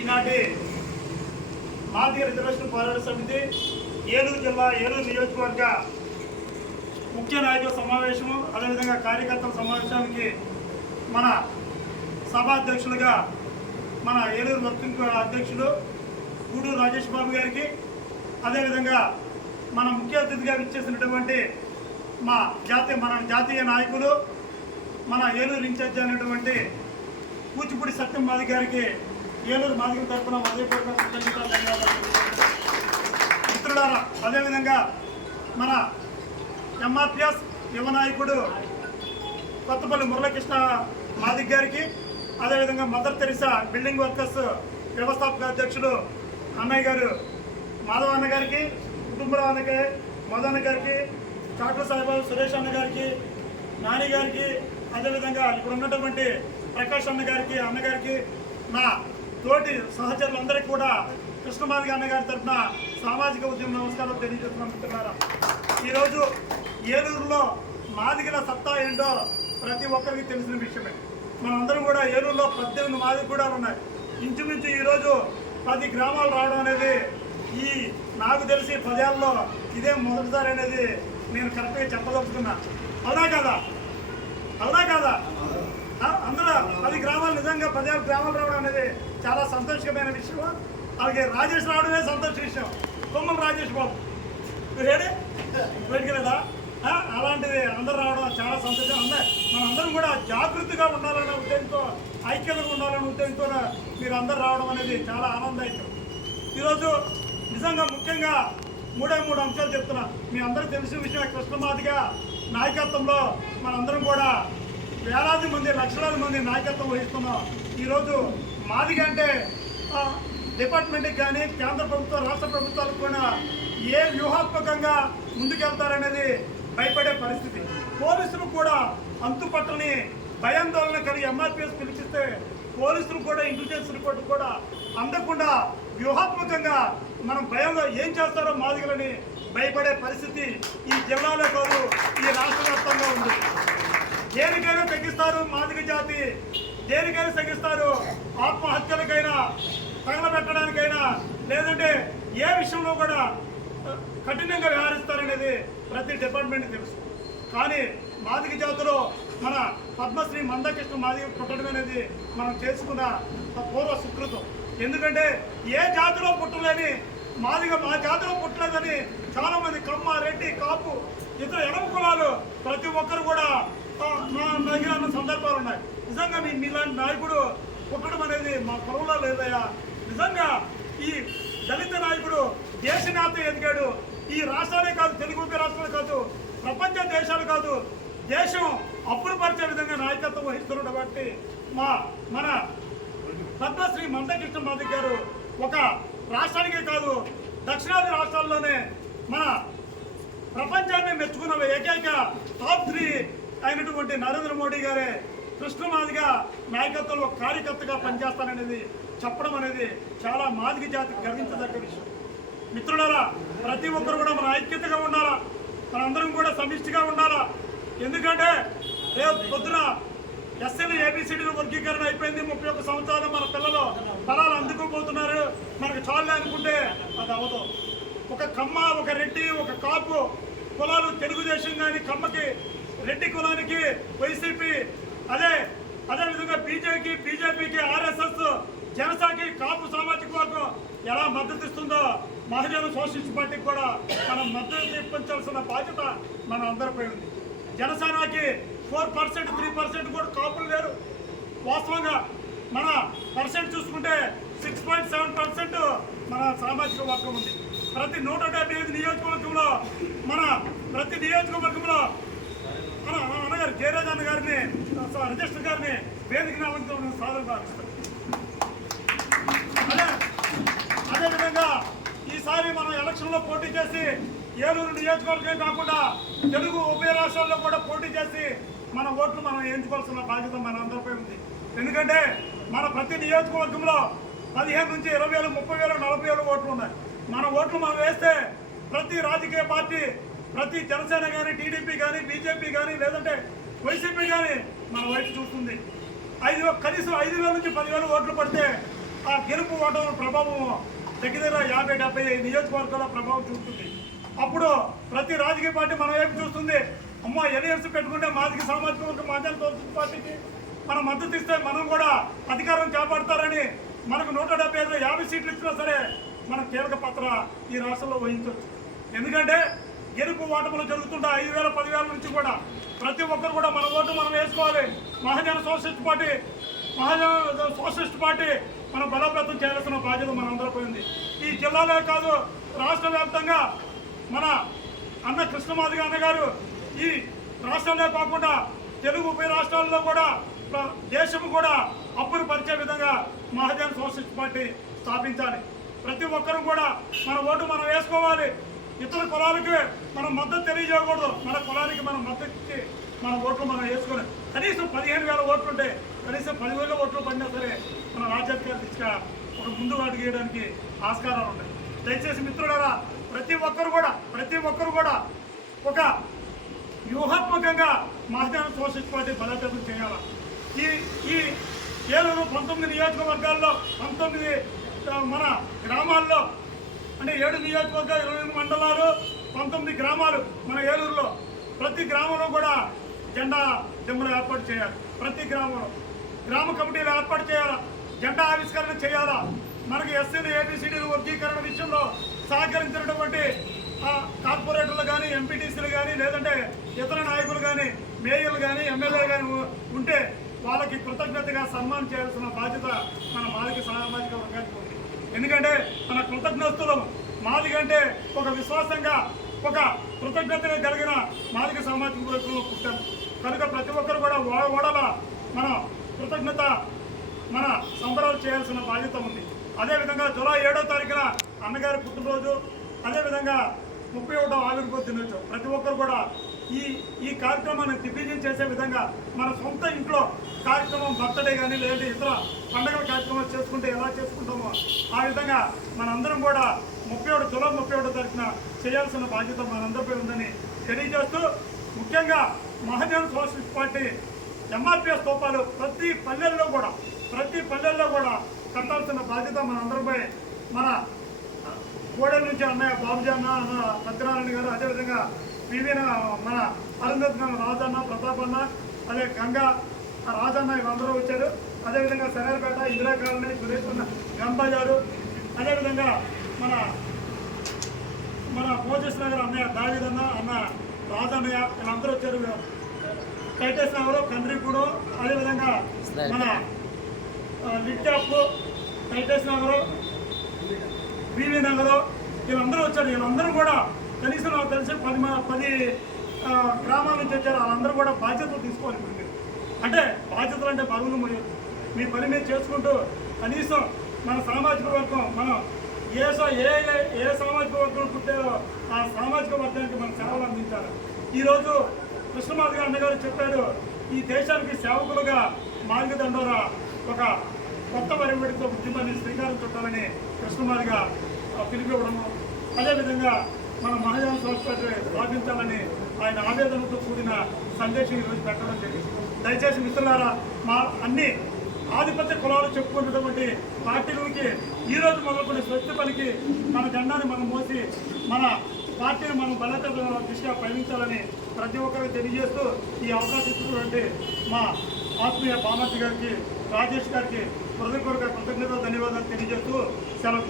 ఈనాటి మాదిగ రిజర్వేషన్ పోరాట సమితి ఏలూరు జిల్లా ఏలూరు నియోజకవర్గ ముఖ్య నాయకుల సమావేశము, అదేవిధంగా కార్యకర్తల సమావేశానికి మన సభాధ్యక్షులుగా మన ఏలూరు వర్కింగ్ అధ్యక్షులు గూడూరు రాజేష్ బాబు గారికి, అదేవిధంగా మన ముఖ్య అతిథిగా విచ్చేసినటువంటి మన జాతీయ నాయకులు, మన ఏలూరు ఇన్ఛార్జి అయినటువంటి కూచిపూడి సత్యం మాదిగ గారికి ఏలూరు మాదిగ తరఫున హృదయపూర్వక కృతజ్ఞతలు, ధన్యవాదాలు. మిత్రులారా, అదేవిధంగా మన ఎంఆర్పిఎస్ యువ నాయకుడు కొత్తపల్లి మురళీకృష్ణ మాదిగ గారికి, అదేవిధంగా మదర్ తెరిసా బిల్డింగ్ వర్కర్స్ వ్యవస్థాపక అధ్యక్షులు అన్నయ్య గారు మాధవ అన్న గారికి, కుటుంబరావు అన్నకి, మదన్న గారికి, చాట్ల సాయిబాబు సురేష్ అన్న గారికి, నాని గారికి, అదేవిధంగా ఇప్పుడు ఉన్నటువంటి ప్రకాష్ అన్న గారికి, అన్నగారికి, నా తోటి సహచరులందరికీ కూడా కృష్ణమాదిగ అన్న గారి తరఫున సామాజిక ఉద్యమ నమస్కారాలు తెలియజేస్తున్నాం. మిత్రులారా, ఈరోజు ఏలూరులో మాదిగల సత్తా ఏంటో ప్రతి ఒక్కరికి తెలిసిన విషయమే. మనందరం కూడా ఏలూరులో 18 మాదిగ కూడా ఉన్నాయి. ఇంచుమించు ఈరోజు 10 గ్రామాలు రావడం అనేది నాకు తెలిసి 10 ఏళ్ళలో ఇదే మొదటిసారి అనేది నేను కరెక్ట్గా చెప్పదలుచుకున్నా. అవునా కదా? అందులో 10 గ్రామాలు, నిజంగా 10 గ్రామాలు రావడం అనేది చాలా సంతోషకరమైన విషయం. అలాగే రాజేష్ రావడమే సంతోష విషయం. కొమ్మల రాజేష్ బాబు బయటికి లేదా, అలాంటిది అందరూ రావడం చాలా సంతోషం. మనందరం కూడా జాగృతిగా ఉండాలనే ఉద్దేశంతో, ఐక్యతగా ఉండాలనే ఉద్దేశంతో మీరు అందరూ రావడం అనేది చాలా ఆనందదాయకం. ఈరోజు నిజంగా ముఖ్యంగా 3 అంశాలు చెప్తున్నా. మీ అందరికీ తెలిసిన విషయం, కృష్ణమాదిగ నాయకత్వంలో మనందరం కూడా వేలాది మంది, లక్షలాది మంది నాయకత్వం వహిస్తున్నాం. ఈరోజు మాదిగ అంటే డిపార్ట్మెంట్కి కానీ, కేంద్ర ప్రభుత్వం, రాష్ట్ర ప్రభుత్వాలకు కూడా ఏ వ్యూహాత్మకంగా ముందుకెళ్తారనేది భయపడే పరిస్థితి. పోలీసులు కూడా అంతుపట్టని భయాందోళన కలిగి ఎంఆర్పిఎస్ పిలిపిస్తే పోలీసులు కూడా ఇంటెలిజెన్స్ రిపోర్ట్ కూడా అందకుండా వ్యూహాత్మకంగా మనం భయంలో ఏం చేస్తారో మాదిగలని భయపడే పరిస్థితి ఈ జిల్లాలో కాదు, ఈ రాష్ట్ర వ్యాప్తంగా ఉంది. దేనికైనా తగ్గిస్తారు మాదిగ జాతి, దేనికైనా తగ్గిస్తారు. ఆత్మహత్యలకైనా, తగలబెట్టడానికైనా, లేదంటే ఏ విషయంలో కూడా కఠినంగా వ్యవహరిస్తారనేది ప్రతి డిపార్ట్మెంట్ తెలుసు. కానీ మాదిగ జాతిలో మన పద్మశ్రీ మందకృష్ణ మాదిగ పుట్టడం అనేది మనం చేసుకున్న పూర్వ సుకృతం. ఎందుకంటే ఏ జాతిలో పుట్టలేని మాదిగ మా జాతిలో పుట్టలేదని చాలామంది కమ్మ, రెడ్డి, కాపు, ఇతర ఎడమ కులాలు ప్రతి ఒక్కరు కూడా మా దగ్గర అన్న సందర్భాలు ఉన్నాయి. నిజంగా మీలాంటి నాయకుడు పుట్టడం అనేది మా పొలంలో లేదయ్యా. నిజంగా ఈ దళిత నాయకుడు దేశనాథ ఎదిగాడు. ఈ రాష్ట్రాలే కాదు, తెలుగు రాష్ట్రాలు కాదు, ప్రపంచ దేశాలు కాదు, దేశం అప్పులు పరిచే విధంగా నాయకత్వం వహిస్తున్నాడు. కాబట్టి మన పద్మశ్రీ మందకృష్ణ మాదిగ గారు ఒక రాష్ట్రానికే కాదు, దక్షిణాది రాష్ట్రాల్లోనే మన ప్రపంచాన్ని మెచ్చుకున్న ఏకైక టాప్ 3 అయినటువంటి నరేంద్ర మోడీ గారే కృష్ణమాదిగ నాయకత్వంలో కార్యకర్తగా పనిచేస్తాననేది చెప్పడం అనేది చాలా మాదిగ జాతికి గర్వించదగ్గ విషయం. మిత్రులారా, ప్రతి ఒక్కరు కూడా మన ఐక్యతగా ఉండాలా, మనందరం కూడా సమిష్టిగా ఉండాలా. ఎందుకంటే రేపు పొద్దున ఎస్ఎల్ ఏబిసిడీల వర్గీకరణ అయిపోయింది. 31 సంవత్సరాలు మన పిల్లలు ఫలాలు అందుకోబోతున్నారు. మనకు చాలే అనుకుంటే అది అవ్వదు. ఒక కమ్మ, ఒక రెడ్డి, ఒక కాపు కులాలు, తెలుగుదేశం కానీ కమ్మకి, రెడ్డి కులానికి వైసీపీ, అదేవిధంగా బీజేపీకి, ఆర్ఎస్ఎస్, జనసేనకి, కాపు సామాజిక వర్గం ఎలా మద్దతు ఇస్తుందో మహాజన సోషలిస్ట్ పార్టీకి కూడా మనం మద్దతు ఇప్పించాల్సిన బాధ్యత మన అందరిపై ఉంది. జనసేనకి 4%, 3% కూడా కాపులు లేరు. వాస్తవంగా మన పర్సెంట్ చూసుకుంటే 6.7% మన సామాజిక వర్గం ఉంది. ప్రతి 175 నియోజకవర్గంలో ప్రతి నియోజకవర్గంలో అన్నగారు జయరాజ్ అన్న గారిని, రిజిస్టర్ గారిని వేదిక నామంతో సాధన భావిస్తారు. అదేవిధంగా ఈసారి మనం ఎలక్షన్లో పోటీ చేసి ఏలూరు నియోజకవర్గమే కాకుండా తెలుగు ఉభయ రాష్ట్రాల్లో కూడా పోటీ చేసి మన ఓట్లు మనం ఎంచుకోవాల్సిన బాధ్యత మన అందరిపై ఉంది. ఎందుకంటే మన ప్రతి నియోజకవర్గంలో 15 నుంచి 20,000, 30,000, 40,000 ఓట్లు ఉన్నాయి. మన ఓట్లు మనం వేస్తే ప్రతి రాజకీయ పార్టీ, ప్రతి జనసేన కానీ, టీడీపీ కానీ, బీజేపీ కానీ, లేదంటే వైసీపీ కానీ మన వైపు చూస్తుంది. కనీసం 5,000 నుంచి 10,000 ఓట్లు పడితే ఆ గెలుపు ఓటమి ప్రభావం దగ్గర 50-70 నియోజకవర్గాల ప్రభావం చూస్తుంది. అప్పుడు ప్రతి రాజకీయ పార్టీ మన వైపు చూస్తుంది. అమ్మ ఎలియన్స్ పెట్టుకుంటే మాదిక సామాజిక వర్గం మహాజన సోషలిస్ట్ పార్టీకి మనం మద్దతు ఇస్తే మనం కూడా అధికారం చేపడతారని మనకు 175 50 సీట్లు ఇచ్చినా సరే మన కీలక పాత్ర ఈ రాష్ట్రంలో వహించవచ్చు. ఎందుకంటే గెలుపు ఓటములు జరుగుతుంటే 5,000 10,000 నుంచి కూడా ప్రతి ఒక్కరు కూడా మన ఓటు మనం వేసుకోవాలి. మహాజన సోషలిస్ట్ పార్టీ మనం బలోపేతం చేయాల్సిన బాధ్యత మనందరిపై ఉంది. ఈ జిల్లాలో కాదు రాష్ట్ర వ్యాప్తంగా మన అన్న కృష్ణమాదిగ అన్నగారు ఈ రాష్ట్రంలో కాకుండా తెలుగు ఉభయ రాష్ట్రాల్లో కూడా దేశం కూడా అప్పులు పరిచే విధంగా మహాజన సోషలిస్ట్ పార్టీ స్థాపించాలి. ప్రతి ఒక్కరూ కూడా మన ఓటు మనం వేసుకోవాలి. ఇతర కులాలకి మనం మద్దతు తెలియజేయకూడదు. మన కులానికి మనం మద్దతు ఇచ్చి మన ఓట్లు మనం వేసుకోవాలి. కనీసం 15,000 ఓట్లు ఉంటే కనీసం 10,000 ఓట్లు పడినా సరే మన రాజ్యాధికార దిశగా ఒక ముందు అడుగు వేయడానికి ఆస్కారాలు ఉన్నాయి. దయచేసి మిత్రులారా ప్రతి ఒక్కరు కూడా ఒక వ్యూహాత్మకంగా మహాజన సోషలిస్ట్ పార్టీ బలోపేతం చేయాలి. ఈ ఏలూరు 19 నియోజకవర్గాల్లో 19 మన గ్రామాల్లో అంటే 7 నియోజకవర్గాలు 28 మండలాలు 19 గ్రామాలు మన ఏలూరులో ప్రతి గ్రామంలో కూడా జెండా దిమ్మలు ఏర్పాటు చేయాలి. ప్రతి గ్రామంలో గ్రామ కమిటీలు ఏర్పాటు చేయాలా, జెండా ఆవిష్కరణ చేయాలా. మనకి ఎస్సీలు ఏబిసిడీలు వర్గీకరణ విషయంలో సహకరించినటువంటి కార్పొరేటర్లు కానీ ఎంపీటీసీలు కానీ లేదంటే ఇతర నాయకులు కానీ మేయర్లు కానీ ఎమ్మెల్యేలు కానీ ఉంటే వాళ్ళకి కృతజ్ఞతగా సన్మానం చేయాల్సిన బాధ్యత మన మాదిగ సామాజిక వర్గానికి ఉంది. ఎందుకంటే మన కృతజ్ఞతలు మాదిగంటే ఒక విశ్వాసంగా ఒక కృతజ్ఞతగా కలిగిన మాదిగ సామాజిక వర్గంలో పుట్టాము కనుక ప్రతి ఒక్కరు కూడా ఓడల మన కృతజ్ఞత మన సంబరాలు చేయాల్సిన బాధ్యత ఉంది. అదేవిధంగా జూలై 7వ తారీఖున అన్నగారి పుట్టినరోజు, అదేవిధంగా 31వ ఆవిర్భావ దినోత్సవం ప్రతి ఒక్కరు కూడా ఈ కార్యక్రమాన్ని దిగ్విజయం చేసే విధంగా మన సొంత ఇంట్లో కార్యక్రమం బర్త్డే కానీ లేదంటే ఇతర పండుగల కార్యక్రమాలు చేసుకుంటే ఎలా చేసుకుంటామో ఆ విధంగా మనందరం కూడా జూలై 31వ తారీఖున చేయాల్సిన బాధ్యత మనందరిపై ఉందని తెలియజేస్తూ ముఖ్యంగా మహాజన సోషలిస్ట్ పార్టీ ఎంఆర్పీఎస్ స్తూపాలు ప్రతి పల్లెల్లో కూడా కట్టాల్సిన బాధ్యత మనందరిపై మన కోడెల నుంచి అన్నయ్య బాబుజీ అన్న సత్యనారాయణ గారు, అదేవిధంగా మన అరుంధతి రాజన్న, ప్రతాప్ అన్న, అదే గంగా రాజన్న వీళ్ళందరూ వచ్చారు. అదేవిధంగా సరేపేట, ఇందిరా కాలనీ, సురేష్ అన్న, గంబజారు, అదేవిధంగా మన మోజస్ నగర్ అన్నయ్య దావిదన్న, అన్న రాజన్నయ్య వీళ్ళందరూ వచ్చారు. టైటస్ నగరు, కండ్రిపూడు, అదేవిధంగా మన లిట్టాప్, టైటస్ నగరు, బీవీ నగరు వీళ్ళందరూ వచ్చారు. వీళ్ళందరూ కూడా కనీసం నాకు తెలిసి 10 గ్రామాల నుంచి వచ్చారు. వాళ్ళందరూ కూడా బాధ్యతలు తీసుకోవాలి. మీరు అంటే బాధ్యతలు అంటే బరువులు మొయ్యదు. మీ పని మీరు చేసుకుంటూ కనీసం మన సామాజిక వర్గం మనం ఏ సామాజిక వర్గం పుట్టారో ఆ సామాజిక వర్గానికి మనం సేవలు అందించాలి. ఈరోజు కృష్ణమాదిగ అన్నగారు చెప్పాడు, ఈ దేశానికి సేవకులుగా మాదిగ దండోరా ఒక కొత్త వరివడితో ఉద్యమాన్ని శ్రీకారం చుట్టాలని కృష్ణమాదిగ పిలిపివ్వడము, అదేవిధంగా మన మహాజన సోషలిస్ట్ స్థాపించాలని ఆయన ఆవేదనతో కూడిన సందేశం ఈరోజు పెట్టడం జరిగింది. దయచేసి మిత్రులారా మా అన్ని ఆధిపత్య కులాలు చెప్పుకున్నటువంటి పార్టీలకి ఈరోజు మొదలుకొని స్వచ్ఛ పనికి మన జెండాని మనం మోసి మన పార్టీని మనం బలత దిశగా పయనించాలని ప్రతి ఒక్కరికి తెలియజేస్తూ ఈ అవకాశం ఇచ్చినటువంటి మా ఆత్మీయ బామర్తి గారికి, రాజేష్ గారికి హృదయపూర్వక కృతజ్ఞతలు ధన్యవాదాలు తెలియజేస్తూ సెలవు.